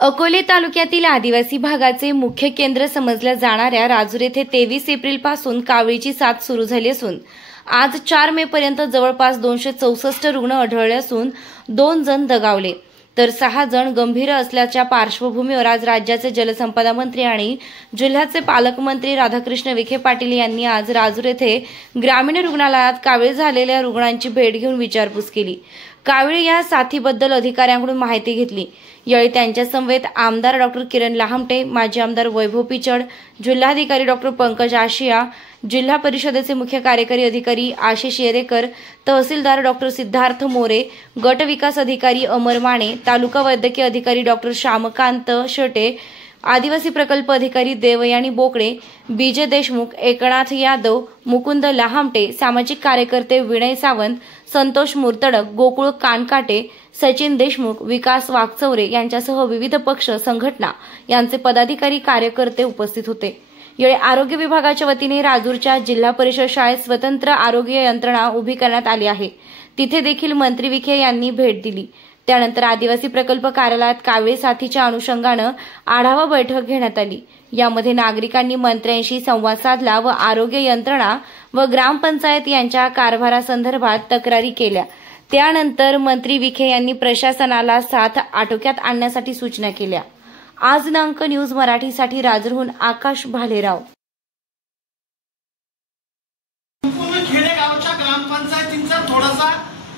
अकोले तालुक्यातील आदिवासी भागाचे मुख्य केंद्र समजल्या जाणाऱ्या राजूर येथे 23 एप्रिलपासून कावळीची साथ सुरू झाली असून आज 4 मे पर्यंत जवळपास 264 रुग्ण आढळले असून 2 जण दगावले तर 6 जण गंभीर असल्याच्या पार्श्वभूमीवर आज राज्याचे जलसंपदा मंत्री आणि जिल्ह्याचे पालकमंत्री राधाकृष्ण विखे पाटील यांनी आज राजूर येथे ग्रामीण रुग्णालयात कावीळ झालेल्या रुग्णांची भेट घेऊन विचारपूस केली। कावीळ या साथीबद्दल अधिकाऱ्यांकडून माहिती घेतली। यावेळी त्यांच्या समवेत आमदार डॉक्टर किरण लहामटे, माजी आमदार वैभव पिचड, जिल्हाधिकारी डॉक्टर पंकज आशिया, जिल्हा परिषदेचे मुख्य कार्यकारी अधिकारी आशिष येरेकर, तहसीलदार डॉक्टर सिद्धार्थ मोरे, गट विकास अधिकारी अमर माने, तालुका वैद्यकीय अधिकारी डॉक्टर श्यामकांत शेटे, आदिवासी प्रकल्प अधिकारी देवयानी बोकडे, बीजे देशमुख, एकनाथ यादव, मुकुंद लहामटे, सामाजिक कार्यकर्ते विनय सावंत, संतोष मुर्तडक, गोकुळ कानकाटे, सचिन देशमुख, विकास वागचौरे यांच्यासह विविध पक्ष संघटना यांचे पदाधिकारी कार्यकर्ते उपस्थित होते। यावेळी आरोग्य विभागाच्या वतीने राजूरच्या जिल्हा परिषद शाळेत स्वतंत्र आरोग्य यंत्रणा उभी करण्यात आली आहे। तिथे देखील मंत्री विखे यांनी भेट दिली। त्यानंतर आदिवासी प्रकल्प कार्यालयात कावीळ साथीच्या अनुषंगाने आढावा बैठक घेण्यात आली। यामध्ये नागरिकांनी मंत्र्यांशी संवाद साधला व आरोग्य यंत्रणा व ग्रामपंचायत यांच्या कारभारासंदर्भात तक्रारी केल्या। त्यानंतर मंत्री विखे यांनी प्रशासनाला साथ आटोक्यात आणण्यासाठी सूचना केल्या। आज दिनांक न्यूज मराठीसाठी राजूरहून आकाश भालेराव। खेडेगावच्या ग्रामपंचायतींचा थोडासा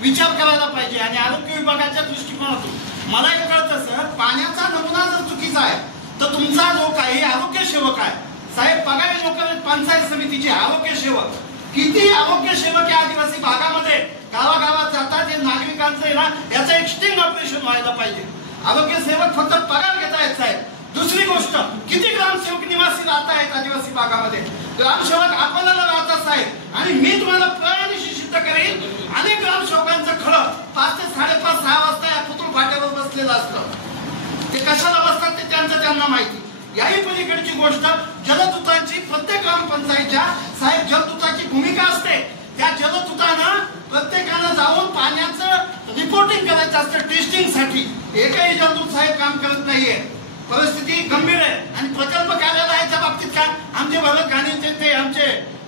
विचार करायला पाहिजे आणि आरोग्य विभागाच्या दृष्टिकोनातून मला हे कळतं सर, पाण्याचा नमुना जर चुकीचा आहे तर तुमचा जो काही आरोग्य सेवक आहे साहेब, बघावे लोक पंचायत समितीचे आरोग्य सेवक किती आरोग्य सेवक या आदिवासी भागामध्ये गावागावात जातात, हे नागरिकांचं आहे ना याचं एक स्टिंग ऑपरेशन व्हायला पाहिजे। आरोग्य सेवक फक्त पगार घेत आहेत साहेब। दुसरी गोष्ट, किती ग्रामसेवक निवासी राहत आहेत आदिवासी भागामध्ये, ग्रामसेवक अकोल्याला राहतात साहेब आणि मी तुम्हाला प्रयानिशी सिद्ध करेन, अनेक ग्रामसेवकांचं खरं 5 ते 5:30 6 वाजता या पुतळ फाट्यावर बसलेलं असतं। ते कशाला बसतात ते त्यांना माहिती। याही पलीकडची गोष्ट, जलदूतांची प्रत्येक ग्रामपंचायतच्या साहेब जलदूताची भूमिका असते। त्या जलदूतानं प्रत्येकानं जाऊन पाण्याचं रिपोर्टिंग करायचं असतं टेस्टिंगसाठी। एकही जलदूत साहेब काम करत नाहीये। परिस्थिती गंभीर आहे आणि प्रकल्प कार्यालयाच्या बाबतीत काय आमचे भरत गाणेचे ते आमचे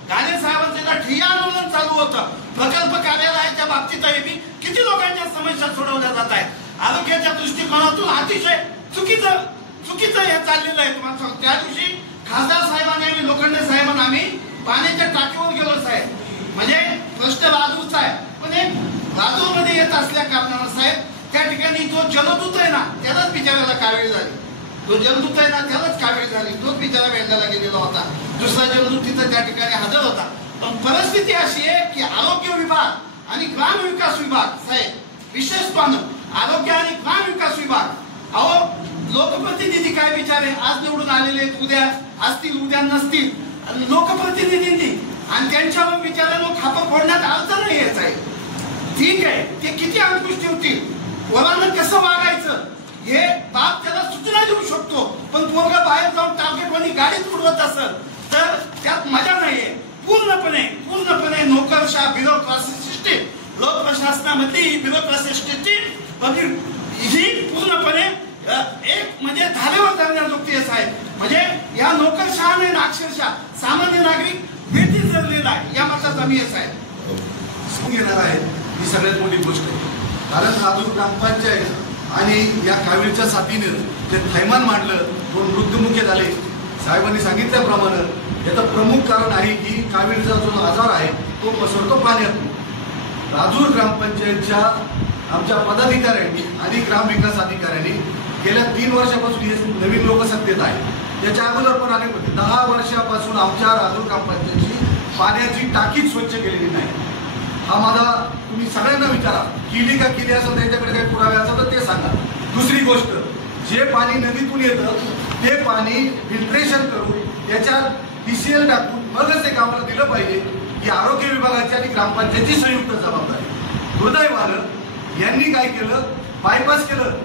गाणे साहेबांचे ठिय्या आंदोलन चालू होतं। प्रकल्प कार्यालयाच्या बाबतीतही किती लोकांच्या समस्या सोडवल्या जात आहेत। आरोग्याच्या दृष्टिकोनातून अतिशय चुकीचं हे चाललेलं आहे। तुम्हाला सांगतो, त्या दिवशी खासदार साहेबांनी आणि लोखंडे साहेबांना आम्ही पाण्याच्या टाकीवर गेलो साहेब, म्हणजे प्रश्न राजूरचा आहे पण एक राजूरमध्ये येत असल्या कारणानं साहेब त्या ठिकाणी जो जलदूत आहे ना त्यालाच बिचारायला कावीळ झाली, जो जलदूत आहे ना त्यालाच कावीळ झाली, तोच बिचारा भेंडायला गेलेला होता। दुसरा जलदूत तिथं त्या ठिकाणी हजर होता। पण परिस्थिती अशी आहे की आरोग्य विभाग आणि ग्राम विकास विभाग साहेब, विशेषतः आरोग्य आणि ग्राम विकास विभाग, अहो लोकप्रतिनिधी काय बिचारे आज निवडून आलेले उद्या असतील उद्या नसतील, आणि लोकप्रतिनिधी आणि त्यांच्यावर बिचाऱ्यांना खापर फोडण्यात अर्थ नाही यायचा आहे। ठीक आहे, ते किती अंकुश ठेवतील, पोरांना कसं वागायचं हे बाप त्याला सूचना देऊ शकतो, पण पोरगा बाहेर जाऊन टार्गेटवानी गाडीत उडवत असेल तर त्यात मजा नाहीये। पूर्णपणे नोकरशाह ब्युरोक्रेसी सिस्टीम, लोक प्रशासनामधली ही ब्युरोक्रेसी सिस्टीम ही पूर्णपणे एक म्हणजे धारेवर धरण्याजोगती आहे। म्हणजे या नोकरशाहाने अक्षरशः सामान्य नागरिक भीती जरलेला आहे, या मताचा मी आहे घेणार आहे। ही सगळ्यात मोठी गोष्ट आहे, कारण राजूर ग्रामपंचायत आणि या कावीळच्या साथीने जे थैमान मांडलं, 2 मृत्युमुखी झाले। साहेबांनी सांगितल्याप्रमाणे याचं प्रमुख कारण आहे की कावीळचा जो आजार आहे तो पसरतो पाण्यातून। राजूर ग्रामपंचायतच्या आमच्या पदाधिकाऱ्यांनी आणि ग्रामविकास अधिकाऱ्यांनी गेल्या 3 वर्षापासून हे नवीन लोक सत्तेत आहे, त्याच्या अगोदर पण अनेक होते। 10 वर्षापासून आमच्या राजूर ग्रामपंचायतची पाण्याची टाकीच स्वच्छ केलेली नाही। हा माझा तुम्ही सगळ्यांना विचारा, केली का केली असं त्यांच्याकडे काही पुरावे असं तर ते सांगा। दुसरी गोष्ट, जे पाणी नदीतून येतं ते पाणी फिल्ट्रेशन करून त्याच्यात PCL टाकून मगच ते गावाला दिलं पाहिजे, ही आरोग्य विभागाची आणि ग्रामपंचायतीची संयुक्त जबाबदारी। दुर्दैवानं यांनी काय केलं, बायपास केलं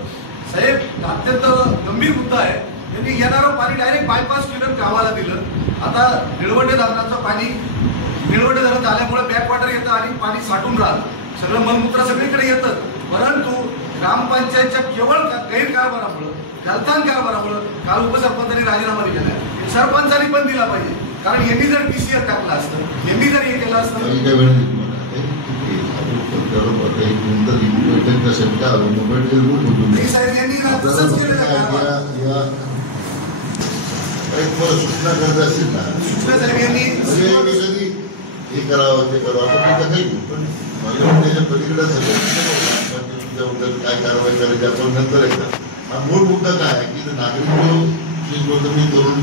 साहेब, अत्यंत गंभीर मुद्दा आहे। त्यांनी येणारं पाणी डायरेक्ट बायपास केलं, गावाला दिलं। आता निळवंडे धरणाचं पाणी निळवंडे धरण झाल्यामुळे बॅकवॉटर येतं आणि पाणी साठून राहतं, सगळं मलमूत्र सगळीकडे येतं, परंतु ग्रामपंचायतच्या केवळ गैरकारभारामुळं, गलतान कारभारामुळं काल उपसरपंचांनी राजीनामा दिलेला आहे. सरपंचांनी पण दिला पाहिजे, कारण यांनी जर TCR टाकला असतं, यांनी जर हे केलं असतं. सूचना करत असतील ना, हे करावं ते करावं आपण त्याचं काही, पण त्याच्या पलीकडे सगळं काय कारवाई करायची आपण नंतर एकदा. हा मूळ मुद्दा काय आहे की नागरिक मी तरुण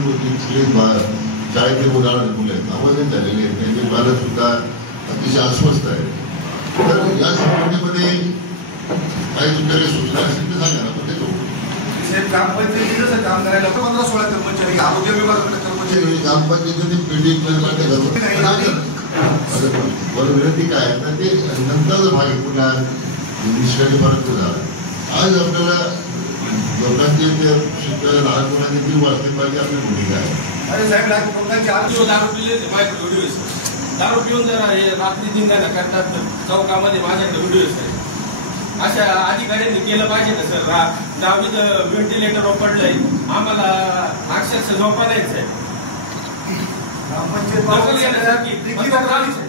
शाळेतले उदाहरण मुलं आहेत, नावाजन झालेले आहेत, त्यांचे पालक सुद्धा अतिशय अस्वस्थ आहेत. तर या संबंधीमध्ये काही तुमच्याकडे सूचना असतील तर सांगा ना. पण ते ग्रामपंचायतीचं काम करायला 15-16 कर्मचारी, आरोग्य विभागाकडे कर्मचारी, ग्रामपंचायतीने विनंती काय तर ते नंतर भाग पुन्हा निष्काळी परत झाला. आज आपल्याला लोकांचे शेतकऱ्या लहान मुलांनी ती वाचली पाहिजे आपली भूमिका आहे. अरे साहेब, लोकांची दारू पिले दारू पिऊन जर रात्री धिंगाणा करतात चौकामध्ये, माझ्याकडे व्हिडिओज आहे. अशा अधिकाऱ्यांनी केलं पाहिजे ना सर. दहावीत व्हेंटिलेटर पडलंय, आम्हाला अक्षरशः झोपा द्यायचं आहे.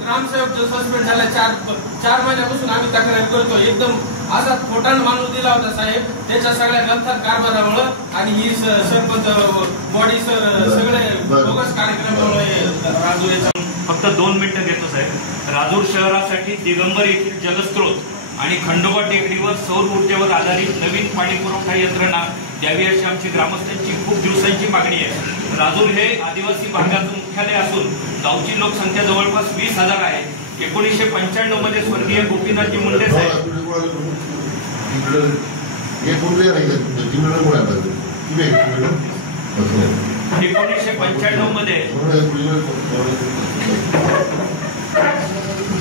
ग्रामसेवक जो सस्पेंड झाला 4 महिन्यापासून आम्ही तक्रार करतो. एकदम असा खोटांड माणूस दिला होता साहेब, त्याच्या सगळ्या ग्रंथात कारभारामुळं आणि ही सरपंच बॉडी सगळे बोगस कार्यक्रमामुळे. फक्त 2 मिनिटं घेतो साहेब. राजूर शहरासाठी दिगंबर येथील जलस्रोत आणि खंडोबा टेकडीवर सौर ऊर्जेवर आधारित नवीन पाणी पुरवठा यंत्रणा द्यावी अशी आमची ग्रामस्थांची खूप दिवसांची मागणी आहे. राजूर हे आदिवासी भागाचं मुख्यालय असून गावची लोकसंख्या जवळपास 20,000 आहे. 1995 मध्ये स्वर्गीय गोपीनाथजी मुंडे साहेब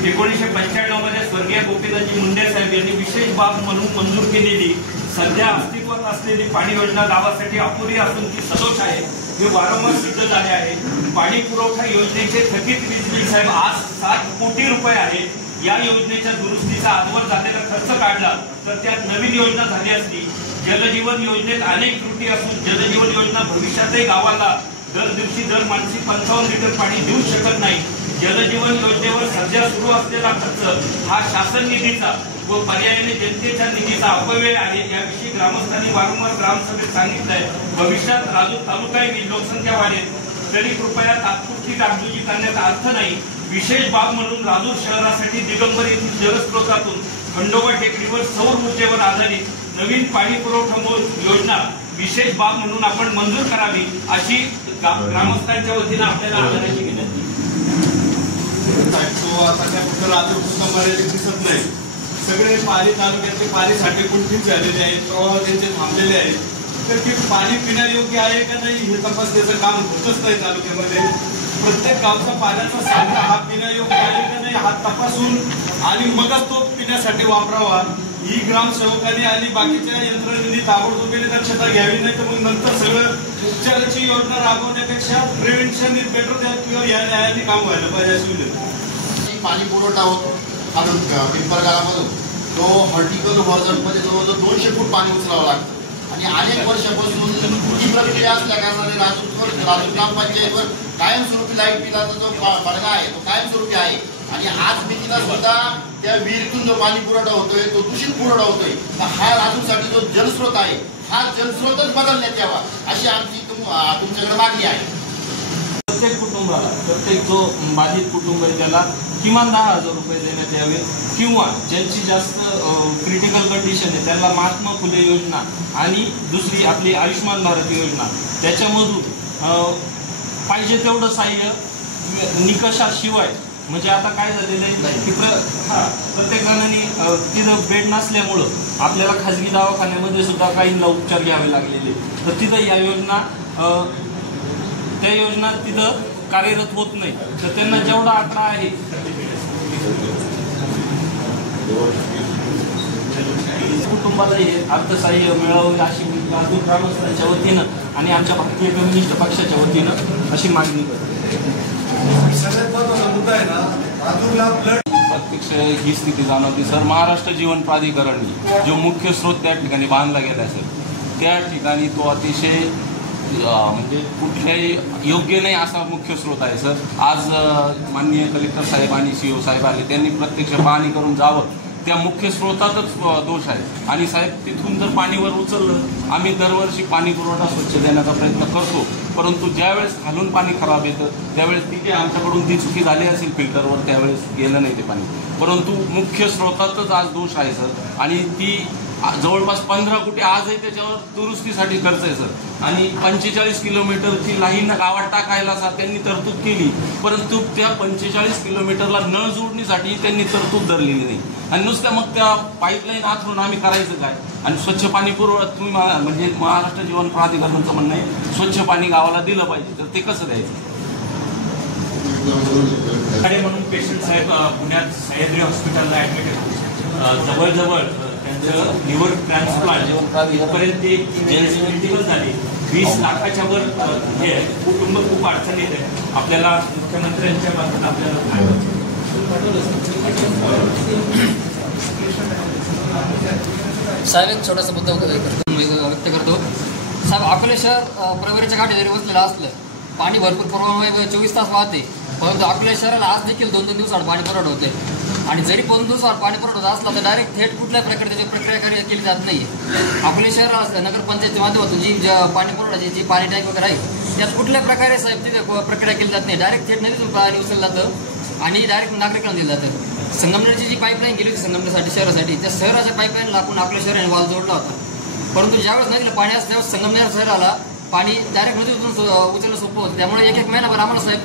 1995 मध्ये स्वर्गीय गोपीनाथजी मुंडे साहेब यांनी विशेष बाब म्हणून मंजूर केलेली सध्या अस्तित्वात असलेली पाणी योजना गावासाठी अपुरी असून ती सदोष आहे. हे वारंवार सिद्ध झाले आहे. पाणी पुरवठा योजनेचे थकीत वीज बिल साहेब आज 7 कोटी रुपये आहे. या योजनेच्या दुरुस्तीचा आजवर झालेला खर्च काढला तर त्यात नवीन योजना झाली असती. जलजीवन योजनेत अनेक त्रुटी असून जलजीवन योजना भविष्यातही गावाला दर दिवशी दर माणसी 55 लिटर पाणी देऊ शकत नाही. जलजीवन योजनेवर सध्या सुरू असलेला खर्च हा शासन निधीचा व पर्यायाने जनतेच्या निधीचा अपव्यय आहे. याविषयी ग्रामस्थांनी वारंवार ग्रामसभेत सांगितलंय. भविष्यात राजूर तालुकाही लोकसंख्या वाढेल तरी कृपया तात्पुरती डागडुजी करण्याचा अर्थ नाही. विशेष बाब म्हणून राजूर शहरासाठी दिगंबर येथील जलस्रोतातून खंडोबा टेकडीवर सौर ऊर्जेवर आधारित नवीन पाणी पुरवठा योजना विशेष बाब म्हणून आपण मंजूर करावी अशी ग्रामस्थांच्या वतीनं आपल्याला आग्रहाची विनंती. तो आता त्या फक्त राजूर कुटुंबाला दिसत नाही. सगळे पाणी तालुक्यातले पाणी साठे कुंठित झालेले आहेत, प्रवाह त्यांचे थांबलेले आहेत. तर ते पाणी पिण्यायोग्य आहे का नाही हे तपासण्याचं काम होतच नाही तालुक्यामध्ये. प्रत्येक गावचा पाण्याचा साठा हा पिण्यायोग्य आहे का नाही हा तपासून आणि मगच तो पिण्यासाठी वापरावा. ही ग्रामसेवकांनी आणि बाकीच्या यंत्रणेने ताबडतोबीने दक्षता घ्यावी, नाही तर मग नंतर सगळं उपचाराची योजना राबवण्यापेक्षा प्रिव्हेन्शन इज बेटर किंवा या न्यायाने काम व्हायला पाहिजे अशी विनंती. पाणी पुरवठा होतो पिंपळगावामधून तो व्हर्टिकल हॉर्झन्टमध्ये जवळजवळ 200 फूट पाणी उचलावं लागतं आणि अनेक वर्षापासून ही प्रक्रिया असल्या कारणाने राजूर ग्रामपंचायतवर कायमस्वरूपी लाईट बिलाचा जो पडगा आहे तो कायमस्वरूपी आहे. आणि आज मितीला सुद्धा त्या विहिरीतून जो पाणी पुरवठा होतोय तो दूषित पुरवठा होतोय. हा राजूरसाठी जो जलस्रोत आहे हा जलस्रोतच बदलण्यात यावा अशी आमची तुमच्याकडे मागणी आहे. प्रत्येक कुटुंबाला प्रत्येक जो बाधित कुटुंब आहे त्याला किमान 10,000 रुपये देण्यात यावे किंवा ज्यांची जास्त क्रिटिकल कंडिशन आहे त्यांना महात्मा फुले योजना आणि दुसरी आपली आयुष्यमान भारत योजना त्याच्यामधून पाहिजे तेवढं सहाय्य निकषाशिवाय. म्हणजे आता काय झालेलं आहे की प्रत्येक जणांनी तिथं बेड नसल्यामुळं आपल्याला खाजगी दवाखान्यामध्ये सुद्धा काहींना उपचार घ्यावे लागलेले. तर तिथं या योजना त्या योजना तिथं कार्यरत होत नाही. तर त्यांना जेवढा आकडा आहे कुटुंबाला हे अर्थसहाय्य मिळावं अशी राजूर ग्रामस्थांच्या वतीनं आणि आमच्या भारतीय कम्युनिस्ट पक्षाच्या वतीनं अशी मागणी करतो. सगळ्यात महत्त्वाचा मुद्दा आहे ना, राजूरला ब्लड प्रत्यक्ष ही स्थिती जाणवती सर. महाराष्ट्र जीवन प्राधिकरणाने जो मुख्य स्रोत त्या ठिकाणी बांधला गेला असेल त्या ठिकाणी तो अतिशय म्हणजे कुठल्याही योग्य नाही असा मुख्य स्रोत आहे सर. आज माननीय कलेक्टर साहेब आणि CO साहेब आले, त्यांनी प्रत्यक्ष पाहणी करून जावं. त्या मुख्य स्रोतातच दोष आहे आणि साहेब तिथून जर पाणीवर उचललं, आम्ही दरवर्षी पाणी पुरवठा स्वच्छ देण्याचा प्रयत्न करतो, परंतु ज्यावेळेस खालून पाणी खराब येतं त्यावेळेस ती आमच्याकडून ती चुकी झाली असेल फिल्टरवर, त्यावेळेस गेलं नाही ते पाणी. परंतु मुख्य स्रोतातच आज दोष आहे सर आणि ती जवळपास 15 कोटी आजही त्याच्यावर दुरुस्तीसाठी खर्च आहे सर. आणि 45 किलोमीटरची लाईन गावात टाकायला त्यांनी तरतूद केली, परंतु त्या 45 किलोमीटरला नळ जोडणीसाठी त्यांनी तरतूद धरलेली नाही. आणि नुसत्या मग त्या पाईपलाईन आथरून आम्ही करायचं काय? आणि स्वच्छ पाणी पुरवठा तुम्ही म्हणजे महाराष्ट्र जीवन प्राधिकरणाचं म्हणणं आहे स्वच्छ पाणी गावाला दिलं पाहिजे, तर ते कसं द्यायचं? म्हणून पेशंट साहेब पुण्यात सह्याद्री हॉस्पिटलला ऍडमिट आहे. जवळजवळ त्यांचं लिव्हर ट्रान्सप्लांट जोपर्यंत ते क्रिटिकल झाले 20 लाखाच्या वर हे कुटुंब खूप अडचणीत आहे. आपल्याला मुख्यमंत्र्यांच्या बाबतीत आपल्याला साहेब एक छोटासा मुद्दा व्यक्त करतो. साहेब अकोले शहर प्रवरेच्या काठी जरी बसलेलं असलं, पाणी भरपूर प्रमाणामध्ये 24 तास वाहते, परंतु अकोले शहराला आज देखील 2-2 दिवसाआड पाणी पुरवठा होते. आणि जरी 2 दिवसाआड पाणी पुरवठा असला तर डायरेक्ट थेट कुठल्याही प्रकारे त्याची प्रक्रिया केली जात नाही. अकोले शहराला नगरपंचायतीच्या माध्यमातून जी पाणी पुरवठ्याची जी पाणी टँक वगैरे आहे त्यात कुठल्याही प्रकारे साहेब तिथे प्रक्रिया केली जात नाही. डायरेक्ट थेट नदीतून पाणी उचललं जातं आणि डायरेक्ट नागरिकांना दिलं जातं. संगमनेरची जी पाईपलाईन गेली होती संगमनेरसाठी शहरासाठी, त्या शहराच्या पाईपलाईन लागून आपल्या शहराने वाल जोडला होता. परंतु ज्यावेळेस नदीला पाणी असतं त्यावेळेस संगमनेर शहराला पाणी डायरेक्ट नदीतून उचलणं सोपं होतं. त्यामुळे एक महिनाभर आम्हाला साहेब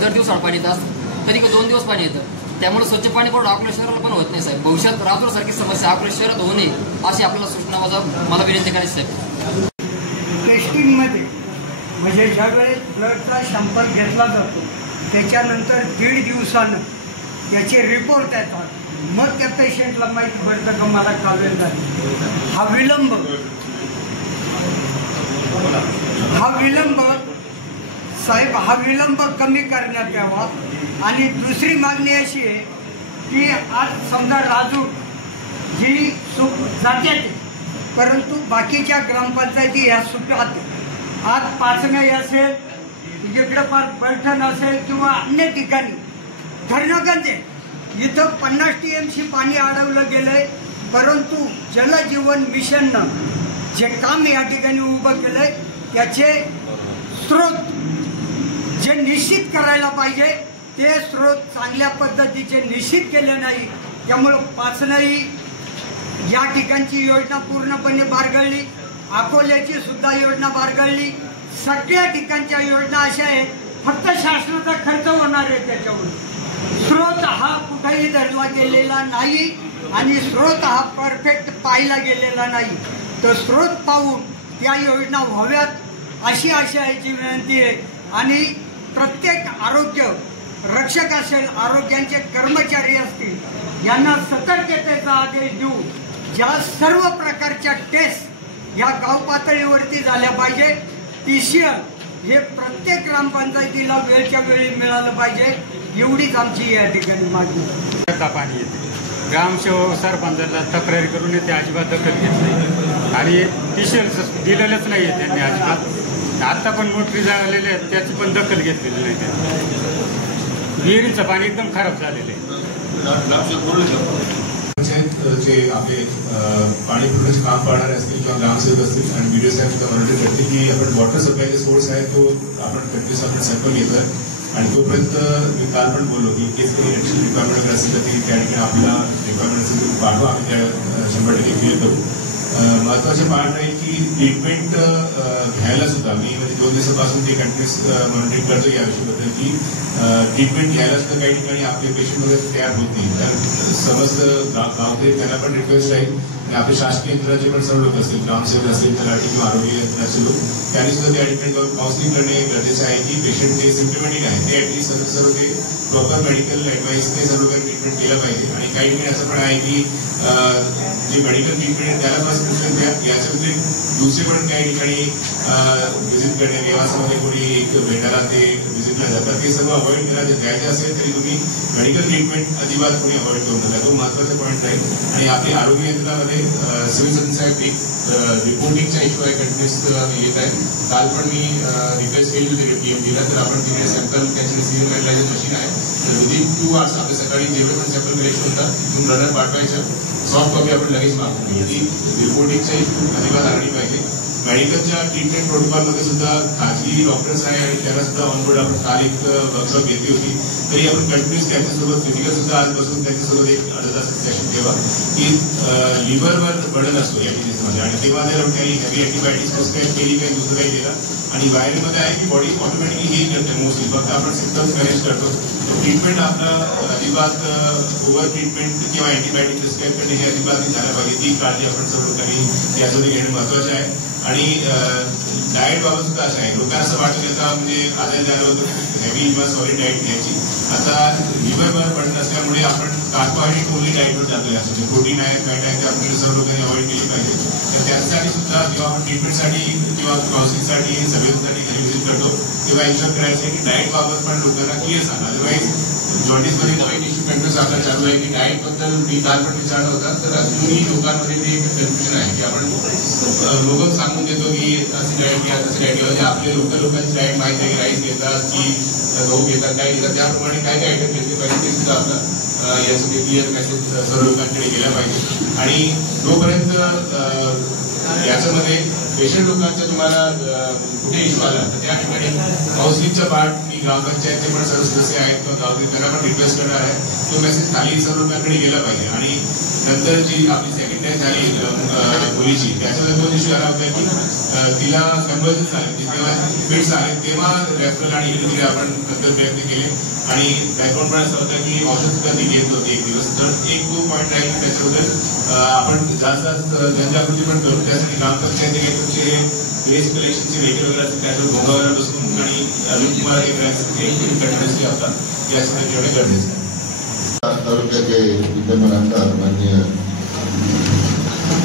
दर दिवसाआड पाणी येतं असतं, तरी 2 दिवस पाणी येतं. त्यामुळे स्वच्छ पाणी पुरवठा आपल्या शहराला पण होत नाही साहेब. भविष्यात राजूरसारखी समस्या आपल्या शहरात होऊ नये अशी आपल्याला सूचना मला विनंती करायची साहेब. टेस्टिंगमध्ये म्हणजे ज्यावेळेस ब्लडचा सॅम्पल घेतला जातो त्याच्यानंतर 1.5 दिवसानं त्याचे रिपोर्ट येतात, मग त्या पेशंटला माहिती पडतं का मला कावेल झाली. हा विलंब साहेब हा विलंब कमी करण्यात यावा. आणि दुसरी मागणी अशी आहे की आज समजा राजूर जी जाते परंतु बाकीच्या ग्रामपंचायती ह्या सुप्यात आज पाचगाई असेल, इकडं फार पैठण असेल किंवा अन्य ठिकाणी धरणगंज इथं 50 TMC पाणी अडवलं गेलंय. परंतु जलजीवन मिशननं जे काम या ठिकाणी उभं केलंय त्याचे स्रोत जे निश्चित करायला पाहिजे ते स्रोत चांगल्या पद्धतीचे निश्चित केले नाही. त्यामुळं पाचनाई या ठिकाणची योजना पूर्णपणे बारगळली, अकोल्याची सुद्धा योजना बारगळली. सगळ्या ठिकाणच्या योजना अशा आहेत फक्त शासनाचा खर्च होणार आहे, त्याच्यावर स्रोत हा कुठेही धरला गेलेला नाही आणि स्रोत हा परफेक्ट पाहिला गेलेला नाही. तर स्रोत पाहून त्या योजना व्हाव्यात अशी आशयाची विनंती आहे. आणि प्रत्येक आरोग्य रक्षक असेल, आरोग्याचे कर्मचारी असतील यांना सतर्कतेचा आदेश देऊ. ज्या सर्व प्रकारच्या टेस्ट या गाव पातळीवरती झाल्या पाहिजे. PCR हे प्रत्येक ग्रामपंचायतीला वेळच्या वेळी मिळालं पाहिजे, एवढीच आमची या ठिकाणी मागणी. पाणी येते, ग्रामसेवक सरपंचाला तक्रारी करून येते, अजिबात दखल घेत नाही आणि PCR दिलेलंच नाही आहे त्यांनी अजिबात. आता पण मोटरी झालेले आहेत त्याची पण दखल घेतलेली नाही त्यांनी. विहिरीचं पाणी एकदम खराब झालेलं आहे. जे आपले पाणी पुरवठ्याचे काम पाहणारे असतील किंवा ग्रामसेवक असतील आणि व्हिडिओ साहेब सुद्धा मॉनिटर करतील की आपण वॉटर सप्लायचे सोर्स आहे तो आपण कंटिन्यूस आपण सॅम्पल घेतोय. आणि तोपर्यंत मी काल पण बोललो की केस काही ॲडिशनल रिक्वायरमेंट वगैरे असेल तर ती त्या ठिकाणी आपला रिक्वायरमेंट असेल तर पाठवा, आम्ही त्या 100% क्लिअर करू. महत्वाचे पार्ट आहे की ट्रीटमेंट घ्यायला सुद्धा मी म्हणजे 2 दिवसापासून ते कंटिन्युअस मॉनिटरिंग करतो या विषयाबद्दल की ट्रीटमेंट घ्यायला सुद्धा काही ठिकाणी आपले पेशंट वगैरे तयार होतील. तर समस्त गावते त्यांना पण रिक्वेस्ट आहे की आपले शासकीय यंत्रणाचे पण सर्व लोक असतील, ग्रामसेवक असतील, तलाठी किंवा आरोग्य यंत्रणाचे लोक, त्यांनी सुद्धा त्या ठिकाणी जाऊन काउन्सिलिंग करणे गरजेचे आहे की पेशंट जे सिम्पटमॅटिक आहे ते ॲटलिस्ट सर्व ते प्रॉपर मेडिकल ॲडवाईस ते सर्व काही ट्रीटमेंट केलं पाहिजे. आणि काही ठिकाणी असं पण आहे की जे मेडिकल ट्रीटमेंट आहे त्याला फर्स्ट प्रेफरन्स द्या. याच्या व्यतिरिक्त दुसरे पण काही ठिकाणी व्हिजिट करणे, निवासामध्ये कोणी एक भेटायला ते व्हिजिटला जातात, ते सर्व अवॉइड करा. जर द्यायचं असेल तरी तुम्ही मेडिकल ट्रीटमेंट अजिबात कोणी अवॉइड करू नका. तो महत्वाचा पॉईंट राहील. आणि आपली आरोग्य यंत्रणामध्ये सिव्हिल सर्जनचा एक रिपोर्टिंगचा इश्यू आहे, कंटिन्युअस येत आहे. काल पण मी रिक्वेस्ट केली होती PMDला, तर आपण तिकडे सॅम्पल त्याचे रिसिव्हिंग अनालायझर मशीन आहे, तर विदिन 2 hours आपल्या सकाळी जेवढे पण सॅम्पल कलेक्शन होतात तिथून रनर पाठवायचं, सॉफ्ट कॉपी आपण लगेच मागू. ती रिपोर्टिंगचा इश्यू अजिबात आणली पाहिजे. मेडिकलच्या ट्रीटमेंट प्रोटोकॉलमध्ये सुद्धा खाजगी डॉक्टर्स आहे आणि त्यांना सुद्धा ऑनबोर्ड आपण काल एक वर्कशॉप घेतली होती. तरी आपण कंटिन्युअस त्यांच्यासोबत फिजिकल सुद्धा आजपासून त्यांच्यासोबत एक अर्धा तासाचं सेशन ठेवा की लिव्हरवर बर्डन असतो या डिसीजमध्ये, आणि तेव्हा जर आपण काही हेवी अँटीबायोटिक्स प्रिस्क्राईब केली, काही दुसरं काही केलं, आणि बाहेरमध्ये आहे की बॉडी ऑटोमॅटिकली हेल करते मोस्टली, फक्त आपण सिम्पटम्स मॅनेज करतो. ट्रीटमेंट आपलं अजिबात ओव्हर ट्रीटमेंट किंवा अँटीबायोटिक प्रिस्क्राईब करणे हे अजिबात नाही झालं पाहिजे. ती काळजी आपण सर्व लोकांनी यासाठी घेणं महत्वाचं आहे. आणि डाएट बाबत सुद्धा असं आहे, लोकांना असं वाटतं की आता म्हणजे आधार झालं होतं हेवी किंवा सॉलिड डाएट घ्यायची. आता लिव्हरवर बर्डन असल्यामुळे आपण कार्बोहायड्रेट ओनली डाएटवर जातो. यासाठी प्रोटीन आहे, फॅट आहे, ते आपल्याला सर्व लोकांनी अवॉइड केली पाहिजे. तर त्यासाठी सुद्धा जेव्हा आपण ट्रीटमेंटसाठी किंवा काउन्सिलिंगसाठी सभेसाठी घरी व्हिजिट करतो तेव्हा इन्शुअर करायचं आहे की डाएट बाबत पण लोकांना क्लिअर सांगा. अदरवाईज जॉन्डिसमध्ये तो एक इश्यू कंटिन्युअस आपला चालू आहे की डाएटबद्दल मी काल पण विचारलं होता, तर अजूनही लोकांमध्ये ते एक कन्फ्युजन आहे की आपण लोक सांगून देतो की अशी डाएट घ्या, तशी डाएट घ्या. म्हणजे आपले लोकांची डाएट माहिती आहे की राईस घेतात की गहू घेतात, काय घेतात, त्याप्रमाणे काय काय आयटम घेतले पाहिजे ते सुद्धा आपलं यासाठी क्लिअर मेसेज सर्व लोकांकडे गेला पाहिजे. आणि जोपर्यंत याच्यामध्ये पेशंट लोकांचा तुम्हाला कुठे इश्यू आला तर त्या ठिकाणी काउन्सिलिंगचा पार्ट मी ग्रामपंचायतचे पण सदस्य आहेत किंवा गावकरी त्यांना पण रिक्वेस्ट करणार आहे, तो मेसेज खाली सर्व लोकांकडे गेला पाहिजे. आणि नंतर जी आपली सेकंड टाइम झाली मुलीची, त्याच्यामध्ये तो इश्यू आला होता की तिला कन्वर्जन्स आले, तेव्हा फिट्स आले, तेव्हा रेफरल आणि इकडे आपण नंतर प्रयत्न केले. आणि बॅकग्राऊंड पण असं होतं की औषध सुद्धा ती घेत होती एक दिवस. तर एक तो पॉईंट राहील की त्याच्याबद्दल आपण जास्त जनजागृती पण करू. त्यासाठी ग्रामपंचायतीचे वेस्ट कलेक्शनचे व्हेकल वगैरे असतील त्याच्यावर भोगावर बसून आणि अजून तुम्हाला एक कंटिन्युअसली होता यासाठी ठेवणे गरजेचं आहे. तालुक्याचे विद्यमान आमदार माननीय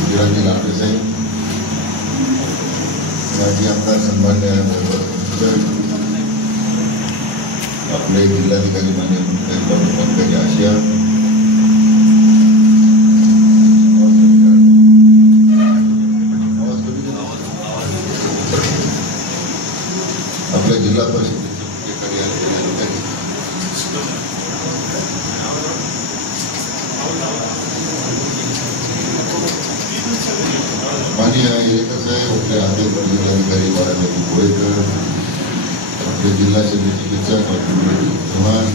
विराजी लांबे साहेब, माजी आमदार सन्मान्य आपले जिल्हाधिकारी माननीय पंकज आशिया, आपल्या जिल्हा परिषदेचे कार्यालय माननीय येळेकर साहेब, आपले आंबेडकर जिल्हाधिकारी बाळासाहेब गोळेकर, आपले जिल्हा शल्य चिकित्सक डॉक्टर चव्हाण,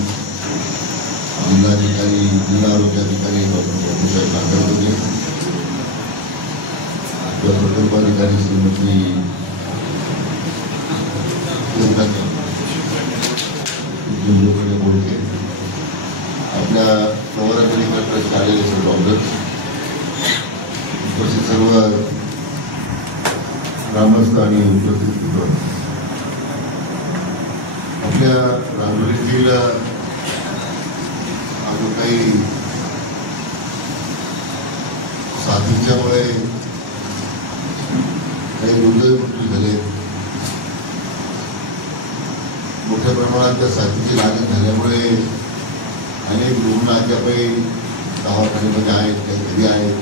जिल्हाधिकारी जिल्हा आरोग्य अधिकारी डॉक्टर बाबूसाहेब नागरगोजे, आपल्या प्रकल्पाधिकारी श्रीमती बोलके, आपल्या प्रवरा मेडिकल ट्रस्ट आलेले सर्व डॉक्टर्स, उपस्थित सर्व ग्रामस्थ आणि उपस्थित मित्र, आपल्या राजूरीतील अजून काही साथीच्यामुळे काही दुर्दैवी मृत्यू झाले. मोठ्या प्रमाणात त्या साथीची लागण झाल्यामुळे अनेक रुग्ण अद्यापही दवाखान्यामध्ये आहेत, त्या घरी आहेत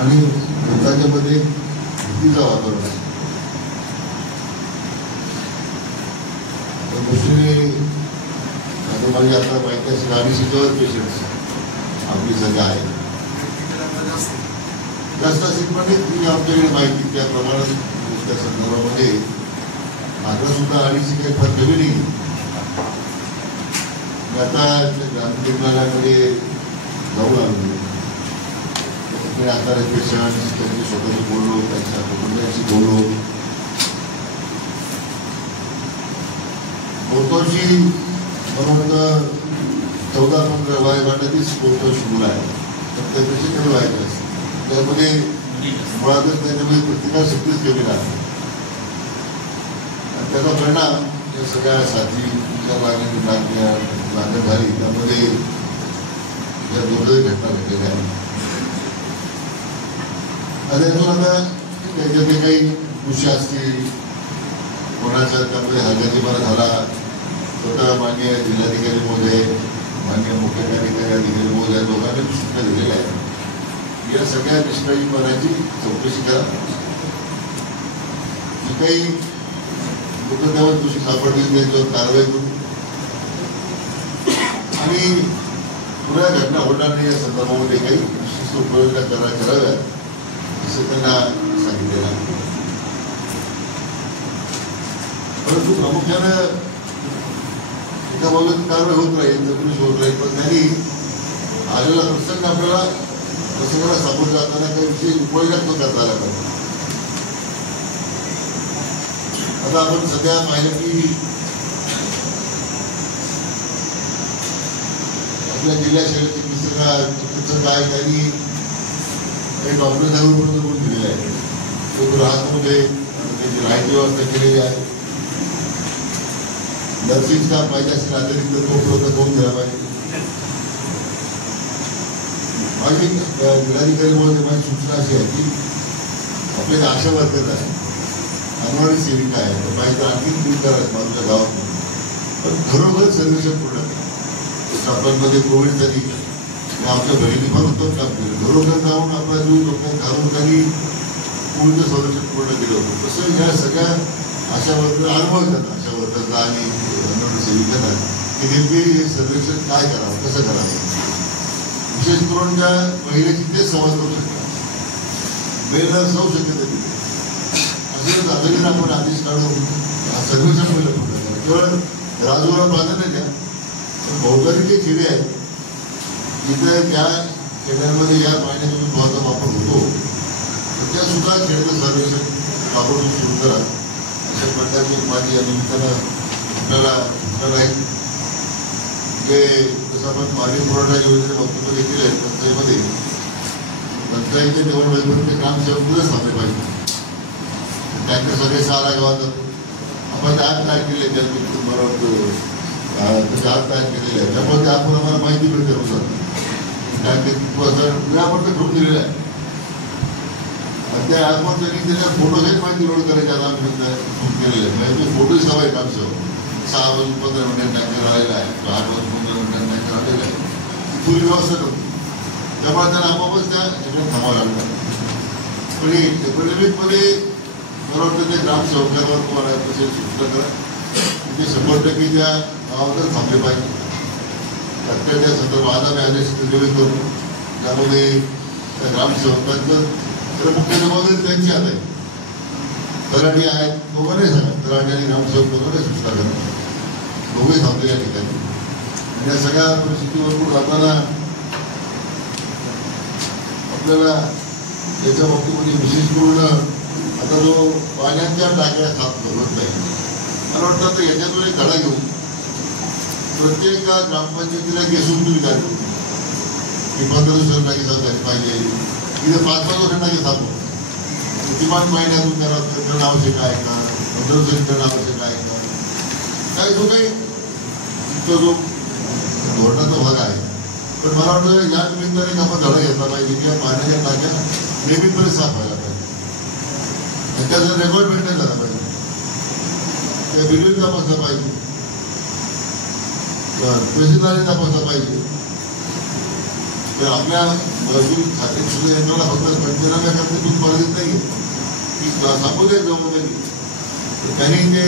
आणि लोकांच्या मध्ये भीतीचं वातावरण आहे. दुसरी माझी आता माहिती असेल आणि सिक्युअर पेशंट्स आपली सगळं आहे जास्त असेल, पण तुम्ही आमच्याकडे माहिती त्या प्रमाणात त्या संदर्भामध्ये मात्र सुद्धा अडीचशे काही फार कमी नाही. आता ग्रामीण रुग्णालयामध्ये जाऊन आलो, तिकडे आता पेशंट त्यांचे स्वतःशी बोललो, त्यांच्या कुटुंबियांशी बोललो. बहुतांशी म्हणून 14-15 वयोगटातच बहुतांश मुलं आहे, तर ते कसे कमी व्हायचे असते त्यामध्ये मुळातच त्याच्यामध्ये प्रतिकारशक्तीच कमी राहते. त्याचा परिणाम त्या सगळ्या साथी लागण झाली त्यामध्ये या दुर्दैवी घटना घडलेल्या आहेत. आणि यातून आता त्याच्यातले काही कृषी असतील कोणाचा त्यामध्ये हलगर्जीपणा झाला स्वतः मान्य जिल्हाधिकारी महोदय मान्य मुख्य कार्यकारी अधिकारी महोदय दोघांनी सूचना दिलेल्या आहेत. या सगळ्या निष्काळजीपणाची चौकशी करा. जी काही लोक त्यावर दोषी सापडतील त्यांच्यावर कारवाई करू आणि पुन्हा घटना होणार नाही या संदर्भामध्ये काही विशिष्ट उपाययोजना कराव्या असं त्यांना सांगितलेलं आहे. परंतु प्रामुख्यानं एका बाबतीत कारवाई होत राहील चौकशी होत राहील पण त्यांनी आलेला प्रसंग आपल्याला प्रसंगाला सामोरं जाताना काही विशेष उपाययोजना करता आला पाहिजे. आता आपण सध्या पाहिलं की आपल्या जिल्हा शहर चिकित्सक आहे त्यांनी काही डॉक्टर साहेबांपर्यंत बोलून दिलेलं आहे. तो राहतमध्ये त्याची राहायची व्यवस्था केलेली आहे. नर्सिंग स्टाफ पाहिजे असेल अतिरिक्त तो उपलब्ध करून दिला पाहिजे. माझी जिल्हाधिकारी महोदय माझी सूचना अशी आहे की आपल्याला आशा वर्कर आहे अंगणवाडी सेविका आहे तर पाहिजे आणखी दूर आहेत बाजूच्या गावात पण खरोखर सर्वेक्षण पूर्ण स्टाफांमध्ये कोविड झाली आमच्या बहिणी पण उत्तम काम केलं. घरोघर जाऊन आपला जीव लोकांना घालून त्यांनी कोविडचं संरक्षण पूर्ण केलं होतं. तसं या सगळ्या आशा वर्कर अनुभव घेतात आशा वर्करचा आणि अंगणवाडी सेविकांना की नेमके हे सर्वेक्षण काय करावं कसं करावं. विशेष करून त्या महिलेची तेच संवाद करू शकतात वेळेला जाऊ शकत नाही असं तातडीनं आपण आदेश काढून सर्वेक्षण पहिलं पूर्ण करा. केवळ राजूला प्राधान्य द्या पण बहुतांश जे खेडे आहेत जिथे ज्या खेड्यांमध्ये या पाण्याचा भावाचा वापर होतो त्या सुद्धा खेड्याचं सर्वेक्षण वापरून सुरू करा. अशा प्रकारची माझी या निमित्तानं आपल्याला सूचना राहील. जे जसं आपण पाणी पुरवठा योजनेचे वक्तव्य देखील आहेत पंचायतीमध्ये पंचायतीच्या निवडणुकीपर्यंत ग्रामसेवकच थांबले पाहिजे. त्यांचे सगळे 6 गावात आपण 8 तयार केले त्यांनी मला वाटतं 8 तयार केलेले आहे त्यामुळे आपण आम्हाला माहिती मिळते होतं वेळापर्यंत ठेवून दिलेलं आहे. आणि त्या आजवर त्यांनी त्याच्या फोटोसहित माहिती लोड करायची आता आम्ही केलेलं आहे म्हणजे फोटो सवय ग्रामसेवक 6 वाजून 15 मिनिटांनी टँकर आलेला आहे 8 वाजून 15 मिनिटांनी टँकर आलेला आहे पूर्वी व्यवस्था करतो त्यामुळे त्यांना आपोआपच त्या ठिकाणी थांबावं लागतं. पण एपिडेमिकमध्ये मला वाटतं त्या ग्रामसेवकांवर तुम्हाला तसे सूचना करा तिथे 100% त्या गावातच थांबले पाहिजे. त्या संदर्भात आम्ही आदेश निर्गमित करू त्यामध्ये त्या ग्रामसेवकांचं तर मुख्य जबाबदारी त्यांची आता आहे. तलाठी आहेत दोघांनाही सांगा तलाठी आणि ग्रामसेवक दोघांनाही सूचना करा दोघे थांबले या ठिकाणी. आणि या सगळ्या परिस्थितीवर जाताना आपल्याला याच्या बाबतीमध्ये विशेष करून आता जो पाण्याच्या टाक्या साफ करत नाही मला वाटतं आता याच्यातून एक धडा घेऊन प्रत्येक ग्रामपंचायतीला घेसून तुम्ही काय करू की 15 दिवसांनी टाकी साफ झाली पाहिजे इथे 5-5 वर्षांनी टाकी साफ होतो किमान महिन्यातून त्याला करणं आवश्यक आहे का 15 दिवसांनी करणं आवश्यक आहे का काय जो काही तो जो धोरणाचा भाग आहे. पण मला वाटतं या निमित्ताने आपण धडा घेतला पाहिजे की या पाण्याच्या टाक्या नियमितपणे साफ व्हायला पाहिजे आणि त्याचा रेकॉर्ड मेंटेन झाला पाहिजे त्या बिलिंग तपासला पाहिजे तहसीलदारांनी तपासला पाहिजे. तर आपल्या महसूल खात्यात सुद्धा यांना फक्त पंचनाम्या करण्यातून मर्यादित नाही की सामुदायिक जबाबदारी त्यांनी ते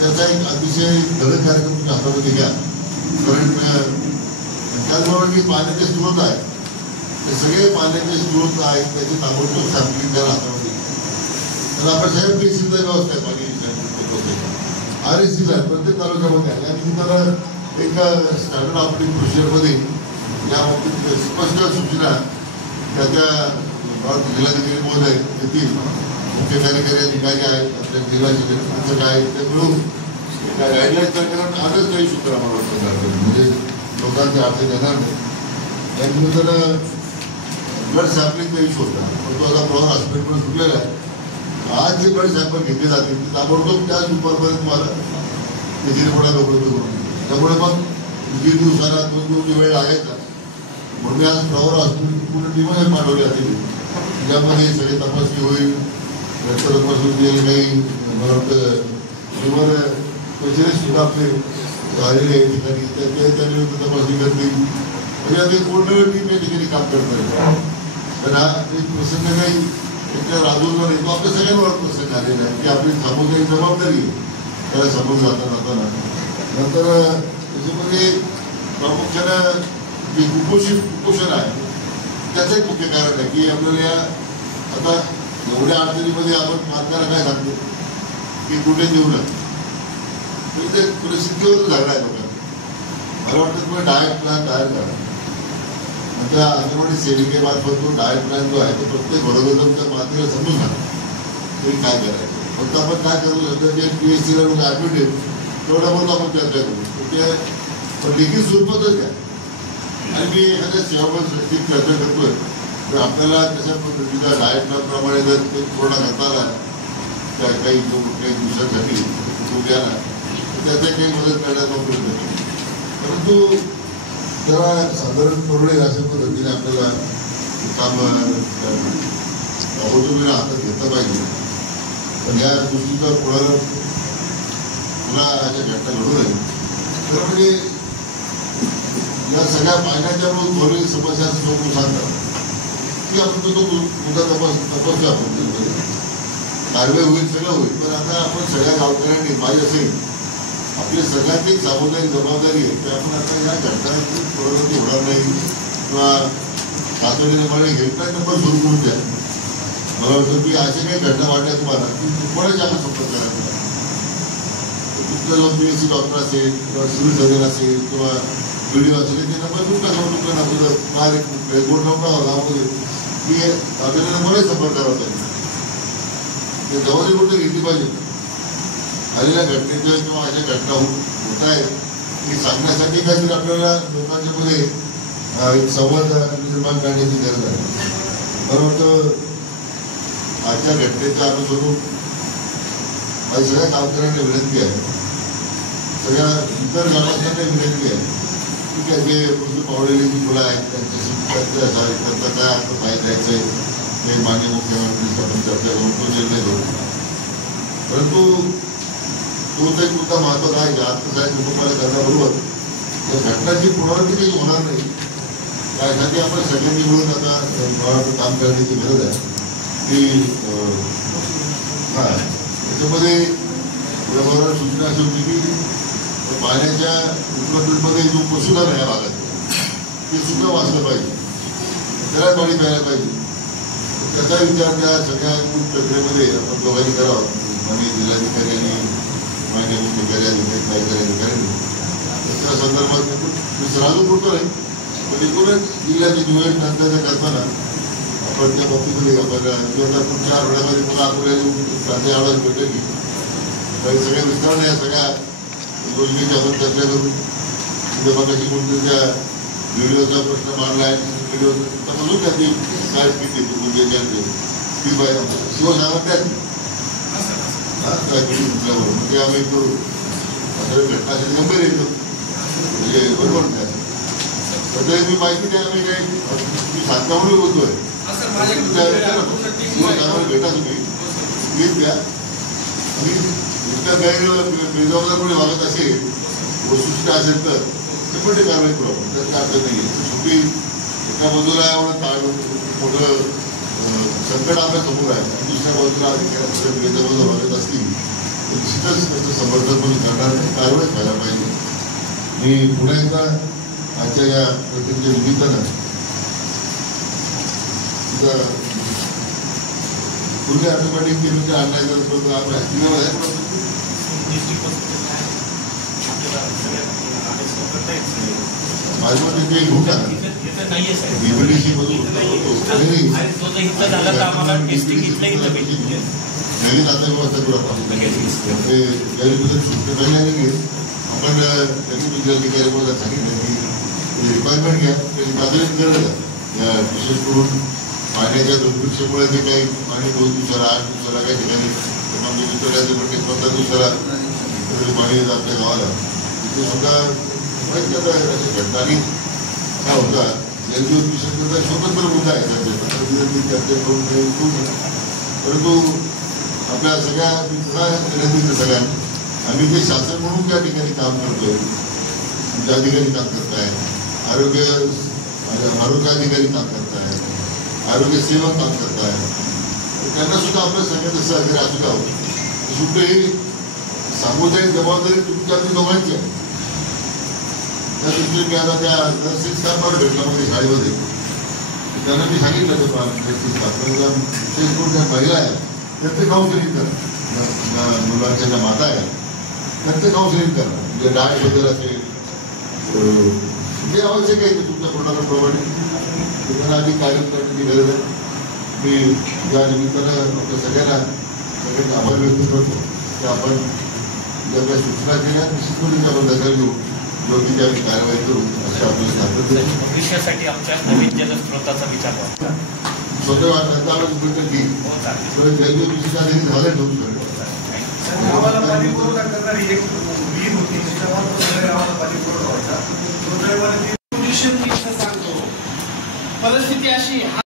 त्याचा एक अतिशय धडक कार्यक्रम तुमच्या हातामध्ये घ्या. कारण त्याचबरोबर की पाण्याचे स्रोत आहे ते सगळे पाण्याचे स्रोत आहेत त्याची ताबडतोब सॅम्पलिंग करा हातामध्ये. तर आपण साहेब बेसिकला व्यवस्था आहे पाणी RSC आहे प्रत्येक तालुक्यामध्ये आहे आणि तुम्हाला एक स्टँडर्ड ऑपरेटिंग प्रोसिजरमध्ये या बाबतीत स्पष्ट सूचना त्याच्या जिल्हाधिकारी महोदय येतील मुख्य कार्यकारी अधिकारी आहेत आपल्या जिल्ह्याचे चिकित्सक आहेत ते मिळून एका गाईडलाईन तयार करून आजच काही सूत्र आम्हाला वाटतं म्हणजे लोकांचे अर्थ देणार नाही. त्यानिमित्तानं ब्लड सॅम्पलिंगचा इश्यू होता पण तो आता फ्लॉवर हॉस्पिटलमध्ये सुटलेला आहे. आज जे ब्लड सॅम्पल घेतले जातील ते ताबडतोब त्याच दुपारपर्यंत तुम्हाला त्याच्याने कोणाला उपलब्ध करून दिली. त्यामुळे मग 3 दिवसाला 2 दिवस वेळ लागायचा म्हणून आज प्रवर पूर्ण टीमच पाठवली जाते ज्यामध्ये सगळे तपासणी होईल. रक्त तपासून दिलेले काही मला वाटतं लिव्हर स्पेशलिस्ट सुद्धा आपले झालेले आहे ठिकाणी त्यांनी तपासणी करतील. म्हणजे आता पूर्ण टीम या ठिकाणी काम करणार. पण हा एक प्रसंग काही त्या राजूवर येतो आपल्या सगळ्यांवर प्रसंग आलेला आहे की आपली सामुदायिक जबाबदारी त्याला समोर जाताना नंतर त्याच्यामध्ये प्रामुख्यानं जे कुपोषण आहे त्याचं एक मुख्य कारण आहे की आपल्याला या आता एवढ्या अडचणीमध्ये आपण मातकाला काय सांगतो की कुठे देऊ नये ते परिस्थितीवर झालं आहे लोकांना. मला वाटतं तुम्ही डाएट प्लॅन तयार करा. त्या अंगणवाडी सेविकेमार्फत तो डाएट प्लॅन जो आहे तो प्रत्येक घरोघरच्या मातेला समजून सांगा तरी काय करायचं. फक्त आपण काय करू शकतो जे PHCला ॲडमिट आहे तेवढ्याबरोबर आपण चर्चा करू ते पण देखील स्वरूपातच द्या. आणि मी एखाद्या सेवाभावी चर्चा करतोय तर आपल्याला कशा पद्धतीचा डाएट प्लॅनप्रमाणे जर ते पूर्ण करता आला त्या काही दिवसांसाठी तो द्याला त्याचा काही मदत करण्याचा प्रयत्न केला. परंतु त्याला साधारण परवडेल अशा पद्धतीने आपल्याला काम तुम्ही हातात घेतलं पाहिजे. पण या गोष्टीचा पुन्हा अशा घटना घडू नये. तर म्हणजे या सगळ्या पाण्याच्या थोडी समस्या समजून सांगतात की आपण तो मुद्दा तपासतो आपण कारवाई होईल सगळं होईल. पण आता आपण सगळ्या गावकऱ्यांनी माझी असेल आपली सगळ्यांची सामुदायिक जबाबदारी आहे की आपण आता या घटनांची प्रगती होणार नाही किंवा तातडीने हेल्पलाईन नंबर सुरू करून द्या. मला वाटतं की अशा काही घटना वाटल्या तुम्हाला की कोणाच्या आपण संपर्क करायचा तुमचं जो PHC डॉक्टर असेल किंवा सिव्हिल सर्जन असेल किंवा व्हिडिओ असेल ते नंबर घेऊन टाका. तुमचं आपलं डायरेक्ट रेकॉर्ड नव्हता गावामध्ये की तातडीने नंबरही संपर्क करावा पाहिजे. ते जबाबदारी कुठे घेतली पाहिजे. आलेल्या घटनेच्या किंवा अशा घटना होत आहेत की सांगण्यासाठी काहीतरी आपल्याला लोकांच्या मध्ये एक संवाद निर्माण करण्याची गरज आहे. मला वाटतं आजच्या घटनेचं अनुसरून माझी सगळ्या गावकऱ्यांना विनंती आहे सगळ्या इतर ग्रामस्थांना विनंती आहे की काय जे मृत्यू पावलेली जी मुलं आहेत त्यांचा काय अर्थ फायदा द्यायचं आहे ते माननीय मुख्यमंत्री आपण चर्चा करून तो निर्णय घेऊ. परंतु तोच एक मुद्दा महत्वाचा आहे की आत्मसाहेब कुटुंबाला करण्याबरोबर या घटनाची पुनरावृत्ती काही होणार नाही त्यासाठी आपण सगळ्यांनी मिळून आता काम करण्याची गरज आहे की त्याच्यामध्ये व्यवहार सूचना अशी होती की पाण्याच्या उपलब्धतेमध्ये जो पशुधन आहे या भागात ते सुद्धा वाचलं पाहिजे त्याला पाणी प्यायला पाहिजे. त्याचा विचार त्या सगळ्या प्रक्रियेमध्ये आपण दोघांनी करावा. माननीय जिल्हाधिकारी आणि माननीय मुख्याधिकारी अधिकारी त्या संदर्भात राजू पुरतो नाही पण एकूणच जिल्ह्याची निवडणुकीच्या करताना आपण त्या बाबतीमध्ये आपण पुढच्या आठवड्यामध्ये पुन्हा आपल्या आवाज भेटेल काही सगळ्या विस्ताराने या सगळ्या योजनेची आपण चर्चा करू. मगाशी कोणत्या त्या व्हिडिओचा प्रश्न मांडला आहे व्हिडिओ समजून त्याची काय स्थिती म्हणजे शिवसाहेबांना म्हणजे आम्ही करू घटनासाठी नंबर येतो म्हणजे बरोबर काय तर मी माहिती द्या आम्ही काय मी सातावरून बोलतोय भेटा तुम्ही मीच द्या आणि इतका बेजबाबदारपणे वागत असेल वस्तुस्थिती असेल तर ते पण ते कारवाई करू आपण त्यात काय अडचण नाही. शेवटी एका बाजूला एवढं मोठं संकट आपल्या समोर आहे आणि दुसऱ्या बाजूला बेजबाबदार वागत असतील तर निश्चितच त्याचं समर्थन पण करणार कारवाई व्हायला पाहिजे. मी पुन्हा एकदा आजच्या या प्रक्रियेच्या निमित्तानं पूर्वी ऑटोमॅटिक केमिकल आणण्याचा आपण माझ्या मते ते घुटा बीबीडीसी मधून नवीन आता व्यवस्था करू आपण ते गैरबद्दल सुट्टे पहिल्याने घेत आपण त्यांनी जिल्हाधिकाऱ्यांना सांगितलं की रिक्वायरमेंट घ्या त्याची तातडीची गरज आहे. विशेष करून पाण्याच्या दुर्भिक्षेमुळे जे काही पाणी 2 दिवसाला 8 दिवसाला काही ठिकाणी किंवा 15 दिवसाला पाणी येतं आपल्या गावाला, तिथे सुद्धा घटनांनी काय होता जलजीवन मिशनचा स्वतंत्र मुद्दा आहे सध्या चर्चा करून परंतु आपल्या सगळ्या पुन्हा विनंती सगळ्यांना आम्ही जे शासन म्हणून त्या ठिकाणी काम करतोय, आमचे अधिकारी काम करताय, आरोग्याधिकारी काम करताय, आरोग्य सेवक काम करताय, त्यांना सुद्धा आपल्या सगळ्यांचं सहकार्य असू द्यावं. शेवटी ही सामुदायिक जबाबदारी तुमच्या दोघांची आहे. त्या दृष्टीने मी आता त्या नर्सिंग स्टाफवर भेटला मध्ये शाळेमध्ये, त्यांना मी सांगितलं नर्सिंग स्टाफ विशेष करून ज्या महिला आहेत त्यांचं काउन्सिलिंग करा, मुलांच्या ज्या माता आहेत त्यांचं काउन्सिलिंग करा, म्हणजे डाएट वगैरे असेल जे आवश्यक आहे ते तुमच्या प्रोटोकॉलप्रमाणे त्यांना आधी कार्यक्रम करण्याची गरज आहे. मी या निमित्तानं आपल्या सगळ्यांचे आभार व्यक्त करतो की आपण ज्या काही सूचना केल्या निश्चितपणे आपण दखल घेऊ, योग्य त्या कारवाई करू असे आपल्याला सांगतो. भविष्यासाठी आमच्या नवीन जलस्रोताचा विचार करा. स्वतः रत्नावरच भेटत की जलजीवन मिशनच्या आधी झालं ठेवून गावाला पाणी पुरवठा करणारी एक विहीर होती, त्याच्यावर गावाला पाणी पुरवठा व्हायचा. सांगतो परिस्थिती अशी